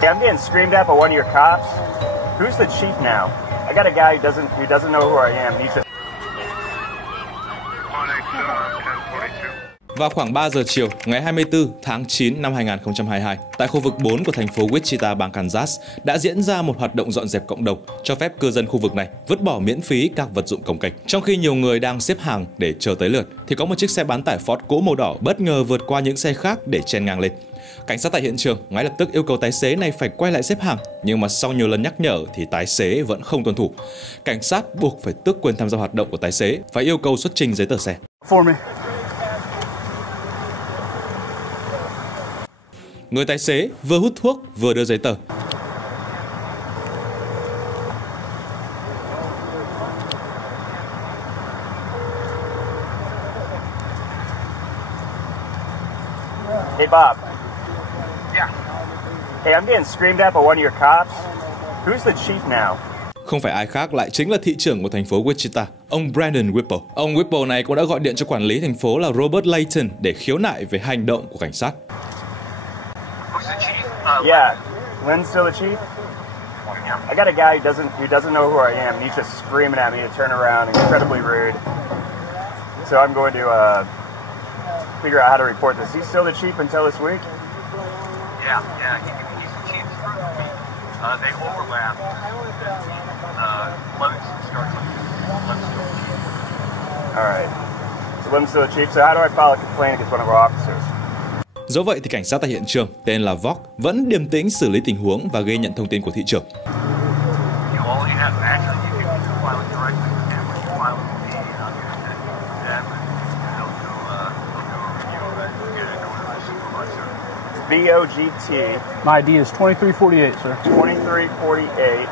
Hey, I'm getting screamed at by one of your cops. Who's the chief now? I got a guy who doesn't know who I am. Needs to... Vào khoảng 3 giờ chiều ngày 24 tháng 9 năm 2022, tại khu vực 4 của thành phố Wichita, bang Kansas đã diễn ra một hoạt động dọn dẹp cộng đồng cho phép cư dân khu vực này vứt bỏ miễn phí các vật dụng cồng kềnh. Trong khi nhiều người đang xếp hàng để chờ tới lượt, thì có một chiếc xe bán tải Ford cũ màu đỏ bất ngờ vượt qua những xe khác để chen ngang lên. Cảnh sát tại hiện trường ngay lập tức yêu cầu tài xế này phải quay lại xếp hàng, nhưng mà sau nhiều lần nhắc nhở thì tài xế vẫn không tuân thủ. Cảnh sát buộc phải tước quyền tham gia hoạt động của tài xế và yêu cầu xuất trình giấy tờ xe. Người tài xế vừa hút thuốc vừa đưa giấy tờ. Hey Bob. Yeah. Hey, I'm getting screamed at by one of your cops. Who's the chief now? Không phải ai khác lại chính là thị trưởng của thành phố Wichita, ông Brandon Whipple. Ông Whipple này cũng đã gọi điện cho quản lý thành phố là Robert Layton để khiếu nại về hành động của cảnh sát. Yeah, Lynn's still the chief. I got a guy who doesn't know who I am. And he's just screaming at me to turn around, incredibly rude. So I'm going to figure out how to report this. He's still the chief until this week. Yeah, he's the chief through the week. They overlap. Livingston starts on Lynn's still the chief. All right. So Lynn's still the chief. So how do I file a complaint against one of our officers? Dẫu vậy thì cảnh sát tại hiện trường tên là Vaughn vẫn điềm tĩnh xử lý tình huống và ghi nhận thông tin của thị trưởng. VOGT. My ID is 2348, sir. 2348.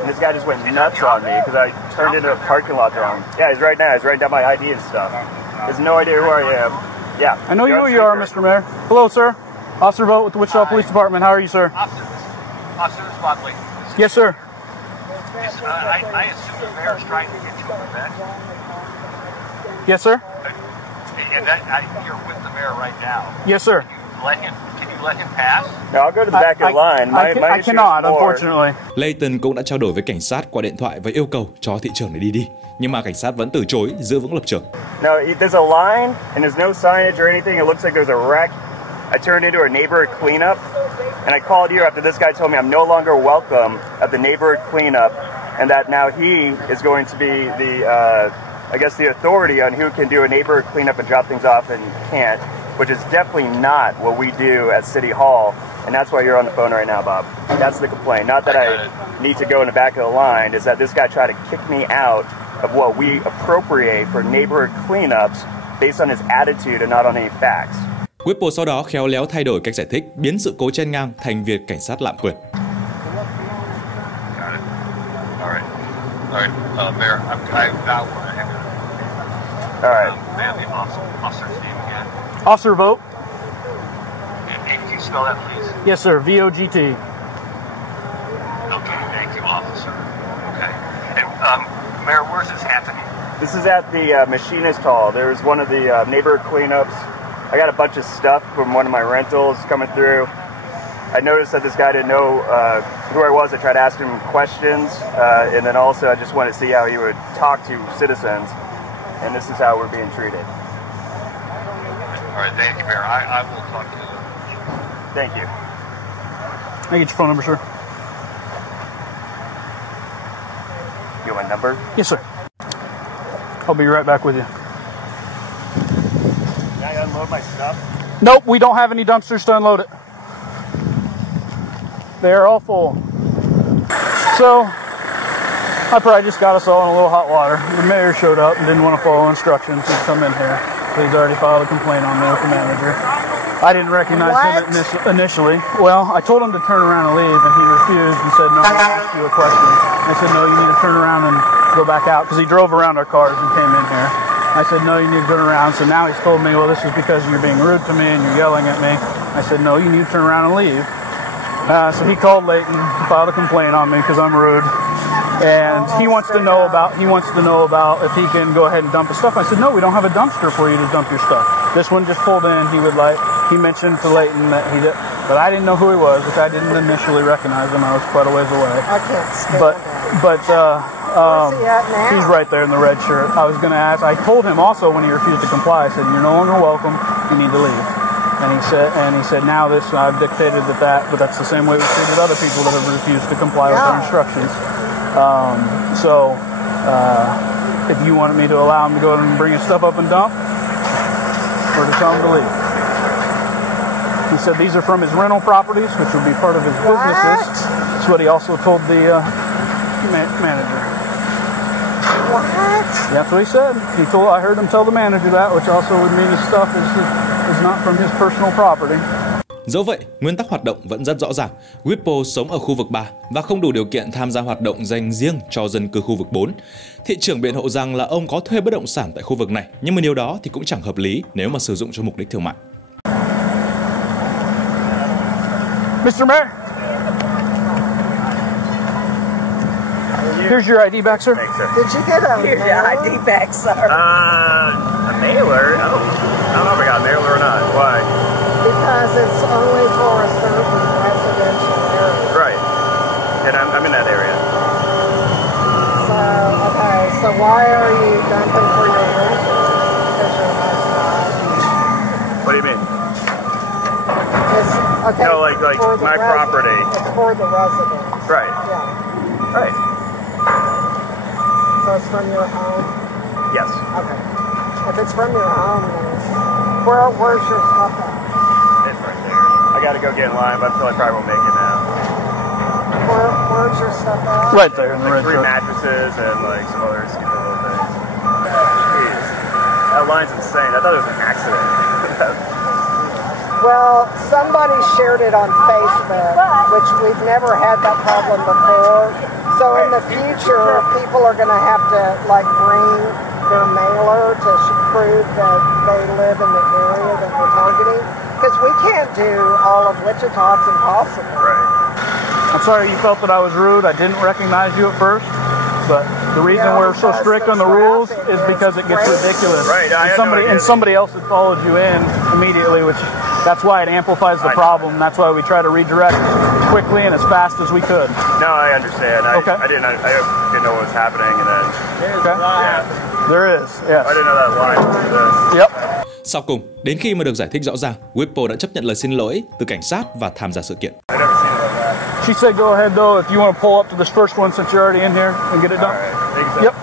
And this guy just went nuts on me because I turned into a parking lot wrong. Yeah, he's right now. He's writing down my ID and stuff. He has no idea who I am. Yeah. I know who you are, Mr. Mayor. Hello, sir. Officer Vogt with the Wichita Police Department. How are you, sir? Officer Spotley. Yes, sir. I assume the mayor's trying to get you an event. Yes, sir. And you're with the mayor right now. Yes, sir. Can you let him pass? No, I'll go to the back of the line. I cannot, unfortunately. Layton cũng đã trao đổi với cảnh sát qua điện thoại và yêu cầu cho thị trưởng này đi đi. Nhưng mà cảnh sát vẫn từ chối, giữ vững lập trường. No, there's a line and there's no signage or anything. It looks like there's a wreck. I turned into a neighborhood cleanup and I called you after this guy told me I'm no longer welcome at the neighborhood cleanup and that now he is going to be the authority on who can do a neighborhood cleanup and drop things off and can't, which is definitely not what we do at City Hall. And that's why you're on the phone right now, Bob. That's the complaint. Not that I need to go in the back of the line, is that this guy tried to kick me out of what we appropriate for neighborhood cleanups based on his attitude and not on any facts. Whipple sau đó khéo léo thay đổi cách giải thích, biến sự cố chen ngang thành việc cảnh sát lạm quyền. Mayor, I've got one. All right. May I have the officer's name again? Officer Vogt. Can you spell that, please? Yes, sir. VOGT. Okay, thank you, officer. Okay. And, Mayor, where's this happening? This is at the machinist hall. There's one of the neighborhood cleanups. I got a bunch of stuff from one of my rentals coming through. I noticed that this guy didn't know who I was. I tried to ask him questions, and then also I just wanted to see how he would talk to citizens. And this is how we're being treated. All right, thank you, Mayor. I will talk to you. Thank you. Can I get your phone number, sir? You want my number? Yes, sir. I'll be right back with you. Can I unload my stuff? Nope, we don't have any dumpsters to unload it. They're all full. So, I probably just got us all in a little hot water. The mayor showed up and didn't want to follow instructions to come in here. He's already filed a complaint on me with the manager. I didn't recognize him initially. Well, I told him to turn around and leave, and he refused and said, no, I'm going to ask you a question. I said, no, you need to turn around and go back out, because he drove around our cars and came in here. I said, no, you need to turn around. So now he's told me, well, this is because you're being rude to me and you're yelling at me. I said, no, you need to turn around and leave. So he called Layton, filed a complaint on me because I'm rude. And he wants to know about if he can go ahead and dump his stuff. I said, no, we don't have a dumpster for you to dump your stuff. This one just pulled in. He mentioned to Layton that but I didn't know who he was, which I didn't initially recognize him. I was quite a ways away. I can't stand But Where's he at now? he's right there in the red shirt. I was going to ask. I told him also when he refused to comply. I said, "You're no longer welcome. You need to leave." And he said, "Now this I've dictated that, but that's the same way we treated other people that have refused to comply with our instructions." If you wanted me to allow him to go and bring his stuff up and dump, or to tell him to leave. He said these are from his rental properties, which would be part of his businesses. That's what he also told the manager. What? That's what he said. I heard him tell the manager that, which also would mean his stuff is not from his personal property. Dẫu vậy, nguyên tắc hoạt động vẫn rất rõ ràng. Whipple sống ở khu vực 3 và không đủ điều kiện tham gia hoạt động dành riêng cho dân cư khu vực 4. Thị trưởng biện hộ rằng là ông có thuê bất động sản tại khu vực này, nhưng mà điều đó thì cũng chẳng hợp lý nếu mà sử dụng cho mục đích thương mại. Mr. Mayor, here's your ID back, sir. Thanks, sir. Did you get a Here's your mailer? ID back, sir. A mailer? I don't know if I got a mailer or not. Why? Because it's only for a certain residential area. Right. And I'm in that area. So why are you dumping for your renters? Because you're not. What do you mean? It's, okay, No, like for the my property. It's for the residents. Right. Yeah. Right. So it's from your home? Yes. Okay. If it's from your home, then where's your stuff at? It's right there. I gotta go get in line, but I feel like I probably won't make it now. Where's your stuff at? Right there in the red Like 3 shirt. mattresses and like some other stupid little things. Jeez. That line's insane. I thought it was an accident. Well, somebody shared it on Facebook, which we've never had that problem before. So in the future, people are going to have to like bring their mailer to prove that they live in the area that we're targeting. Because we can't do all of Wichita. It's impossible. Right. I'm sorry you felt that I was rude. I didn't recognize you at first, but the reason we're so strict on the rules is because it gets ridiculous. Right, I had no idea. And somebody else had followed you in immediately, which that's why it amplifies the problem. That's why we try to redirect quickly and as fast as we could. No, I understand. I didn't know what was happening, and then There is, yes. I didn't know that line was this. Yep. Sau cùng, đến khi mà được giải thích rõ ràng, Whipple đã chấp nhận lời xin lỗi từ cảnh sát và tham gia sự kiện. I never seen it like that. She said go ahead though if you want to pull up to this first one since you're already in here and get it done. All right. Think so? Yep.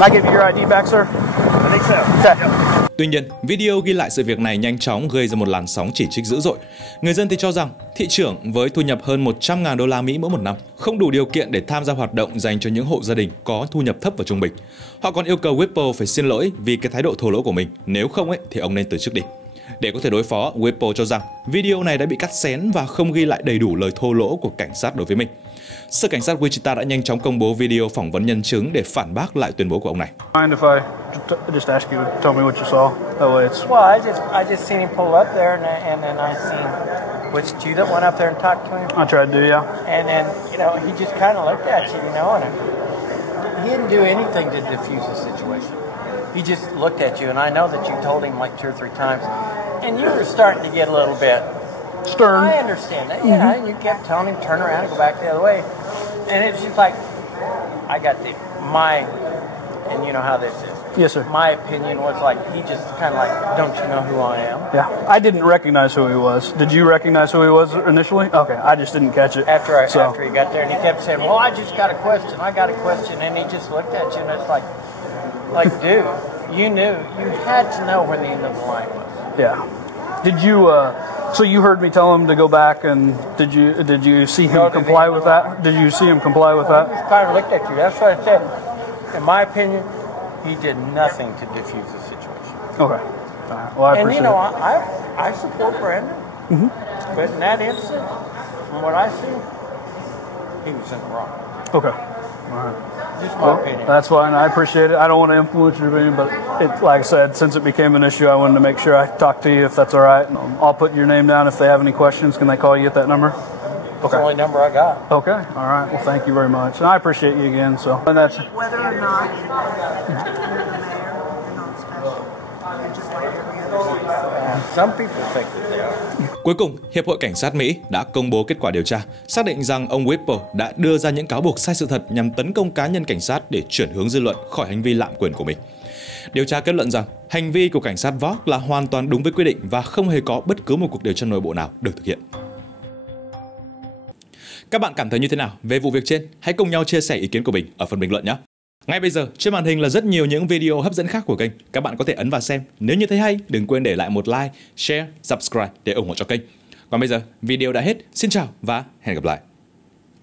I give you your ID back, sir? I think so. Okay. Yep. Tuy nhiên, video ghi lại sự việc này nhanh chóng gây ra một làn sóng chỉ trích dữ dội. Người dân thì cho rằng thị trưởng với thu nhập hơn 100.000 đô la Mỹ mỗi một năm không đủ điều kiện để tham gia hoạt động dành cho những hộ gia đình có thu nhập thấp và trung bình. Họ còn yêu cầu Whipple phải xin lỗi vì cái thái độ thô lỗ của mình, nếu không thì ông nên từ chức đi. Để có thể đối phó, Whipple cho rằng video này đã bị cắt xén và không ghi lại đầy đủ lời thô lỗ của cảnh sát đối với mình. Sở cảnh sát Wichita đã nhanh chóng công bố video phỏng vấn nhân chứng để phản bác lại tuyên bố của ông này. Mind if I just ask you to tell me what you saw? That way it's... Well, I just seen him pull up there, and then I seen, was it you that went up there and talked to him? I tried to, yeah. And then, you know, he just kind of looked at you, you know, and he didn't do anything to diffuse the situation. He just looked at you, and I know that you told him like 2 or 3 times, and you were starting to get a little bit stern. I understand that, yeah, and you kept telling him turn around and go back the other way. And it's just like, I got and you know how this is. Yes, sir. My opinion was like, he just kind of like, don't you know who I am? Yeah, I didn't recognize who he was. Did you recognize who he was initially? Okay, I just didn't catch it. After he got there, and he kept saying, well, I just got a question, and he just looked at you, and it's like, dude, you knew, you had to know where the end of the line was. Yeah. Did you, so you heard me tell him to go back, and did you see him comply with that? Did you see him comply with that? He just kind of looked at you. That's what I said. In my opinion, he did nothing to diffuse the situation. Okay. All right. Well, I appreciate and you know, I support Brandon, but in that instance, from what I see, he was in the wrong. Okay. All right. Just my opinion. That's fine. I appreciate it. I don't want to influence your opinion, but like I said, since it became an issue, I wanted to make sure I talk to you if that's all right. I'll put your name down if they have any questions. Can they call you at that number? It's the only number I got. Okay. All right. Well, thank you very much. And I appreciate you again. So, and that's Whether or not you're the mayor, you're not special. You're just like every other citizen. Some people think that they are. Cuối cùng, Hiệp hội Cảnh sát Mỹ đã công bố kết quả điều tra, xác định rằng ông Whipple đã đưa ra những cáo buộc sai sự thật nhằm tấn công cá nhân cảnh sát để chuyển hướng dư luận khỏi hành vi lạm quyền của mình. Điều tra kết luận rằng hành vi của cảnh sát Vogt là hoàn toàn đúng với quy định và không hề có bất cứ một cuộc điều tra nội bộ nào được thực hiện. Các bạn cảm thấy như thế nào về vụ việc trên? Hãy cùng nhau chia sẻ ý kiến của mình ở phần bình luận nhé! Ngay bây giờ, trên màn hình là rất nhiều những video hấp dẫn khác của kênh. Các bạn có thể ấn vào xem. Nếu như thấy hay, đừng quên để lại một like, share, subscribe để ủng hộ cho kênh. Còn bây giờ, video đã hết. Xin chào và hẹn gặp lại!